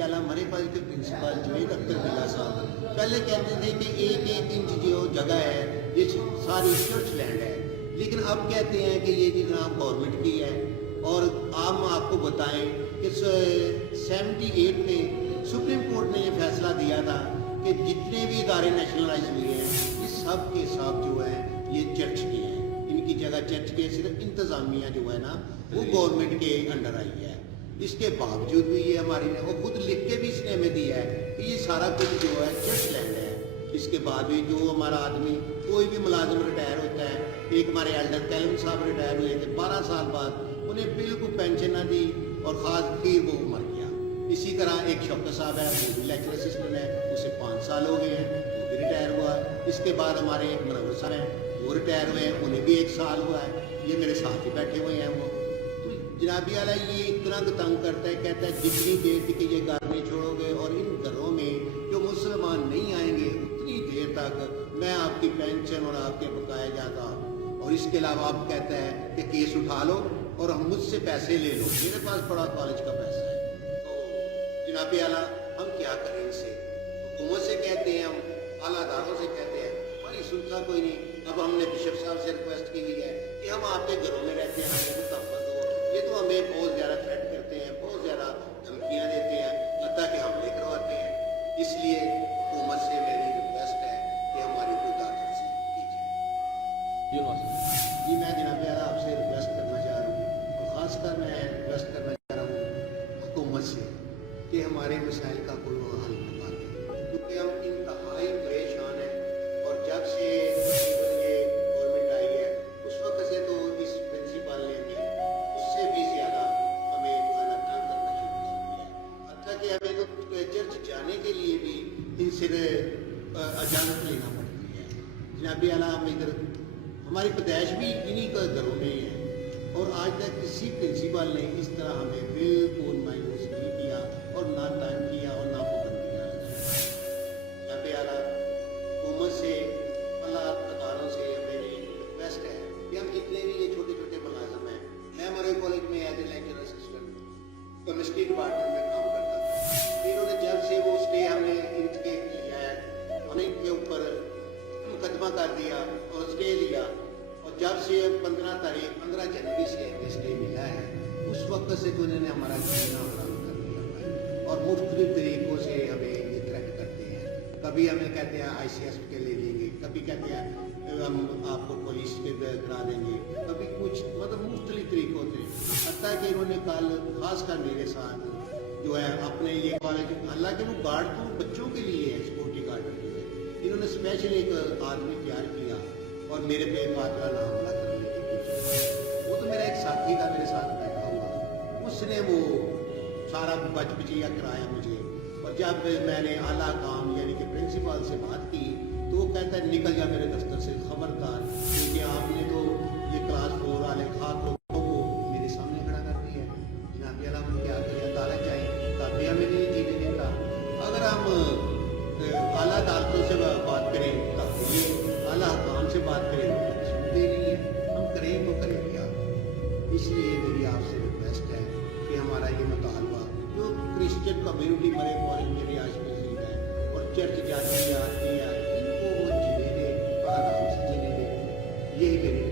हमारे पास के प्रिंसिपल जुनेद अख्तर बिल्ला साहब पहले कहते थे कि एक एक इंच जो जगह है ये सारी चर्च लैंड है, लेकिन अब कहते हैं कि ये जनाब गवर्नमेंट की है। और हम आपको बताएं कि 78 में सुप्रीम कोर्ट ने ये फैसला दिया था कि जितने भी इदारे नेशनलाइज हुए हैं ये सब के सब जो है ये चर्च के हैं, इनकी जगह चर्च के, सिर्फ इंतज़ामिया जो है ना वो गवर्नमेंट के अंडर आई है। इसके बावजूद भी ये हमारी ने वो खुद लिख के भी इसने हमें दिया है कि ये सारा कुछ जो है चर्च लैंड है। इसके बाद भी जो हमारा आदमी कोई भी मुलाजिम रिटायर होता है, एक हमारे एल्डर कैलम साहब रिटायर हुए थे 12 साल बाद, उन्हें बिल्कुल पेंशन ना दी और ख़ास फिर वो मर गया। इसी तरह एक शौकत साहब है, वो भी लेक्चर असिस्टेंट है, उसे 5 साल हो गए हैं, वो भी रिटायर हुआ है। इसके बाद हमारे एक मनवर साहब हैं, वो रिटायर हुए हैं, उन्हें भी 1 साल हुआ है। ये मेरे साथ ही बैठे हुए हैं। वो जनाबी आला ये इतना तंग करता है, कहता है जितनी देर तक ये घर नहीं छोड़ोगे और इन घरों में जो मुसलमान नहीं आएंगे उतनी देर तक मैं आपकी पेंशन और आपके बकाया जाता। और इसके अलावा आप कहता है कि केस उठा लो और हम मुझसे पैसे ले लो, मेरे पास बड़ा कॉलेज का पैसा है। तो जनाबी आला हम क्या करें इनसे? हुकूमत से कहते हैं, हम आलादारों से कहते हैं, हमारी सुनता कोई नहीं। अब हमने बिशप साहब से रिक्वेस्ट की हुई है कि हम आपके घरों में रहते हैं, ये तो हमें बहुत ज़्यादा थ्रेट करते हैं, बहुत ज़्यादा धमकियाँ देते हैं, लगता कि हमले करवाते हैं। इसलिए हुकूमत से मेरी रिक्वेस्ट है कि हमारी कोई ताकत से कीजिए। जी मैं जनाब आपसे रिक्वेस्ट करना चाह रहा हूँ, और ख़ासकर मैं रिक्वेस्ट करना चाह रहा हूँ हुकूमत से कि हमारे मसाइल का कोई हल निकाले, क्योंकि हम इंतहाई परेशान हैं। और जब से गवर्नमेंट आई है उस वक्त से तो इस प्रिंसिपल ने भी उससे भी ज़्यादा हमें खाना तंग करना शुरू कर दिया है। हत्ता कि हमें तो चर्च जाने के लिए भी इनसे इजाज़त लेना पड़ती है। जनाबी आला हम इधर हमारी पैदाइश भी इन्हीं का घरों में ही है, और आज तक किसी प्रिंसिपल ने इस तरह हमें बिल्कुल मायूस नहीं किया और ना तंग किया और ना पाबंदियाँ लगाई। जनाबी आला हुकूमत से अल्लाह अदारों से मेरी रिक्वेस्ट है कि हम जितने भी ये छोटे छोटे मुलाजिम हैं, मैं हमारे कॉलेज में as a lecture assistant chemistry department में काम करता था। इन्होंने जब से वो स्टे हमने इनके लिया है, उन्हें इनके ऊपर मुकदमा कर दिया और स्टे लिया, और जब से 15 जनवरी से हमें स्टे मिला है उस वक्त से तो इन्होंने हमारा जीना हराम कर दिया है और मुख्तलिफ तरीक़ों से हमें ये थ्रेट करते हैं। कभी हमें कहते हैं ICS के ले लेंगे, कभी कहते हैं हम आपको पुलिस के करा देंगे, कभी कुछ मतलब मुख्तलिफ तरीक़ों से। हत्ता कि इन्होंने कल खासकर मेरे साथ जो है अपने ये कॉलेज, हालांकि वो गार्ड तो बच्चों के लिए है, सिक्योरिटी गार्ड के लिए, इन्होंने स्पेशल एक आदमी तैयार किया और मेरे पे कातिलाना हमला करने की कोशिश। वो तो मेरा एक साथी था मेरे साथ बैठा हुआ, उसने वो सारा बचबचिया कराया मुझे। और जब मैंने आला काम यानी कि प्रिंसिपल से बात की तो वो कहता है निकल जा मेरे दफ्तर से, खबरदार, क्योंकि आपने तो ये क्लास 4 वाले खाक लोगों को मेरे सामने खड़ा कर दिया है। जनाब अल्लाह हम क्या करें, अदालत जाए तब भी हमें नहीं जीने देता। अगर हम आला अदालतों से बात करें तब ये आला काम से बात करें तो सुनते नहीं है, हम करें तो करें क्या। इसलिए मेरी आपसे रिक्वेस्ट है कि हमारा ये मुतालबा जो क्रिश्चियन कम्यूनिटी मरे कॉलेज में रिहाइश पसीद है और चर्च जाती है, इनको वो जीने दे, आराम से जीने दे, यही मेरी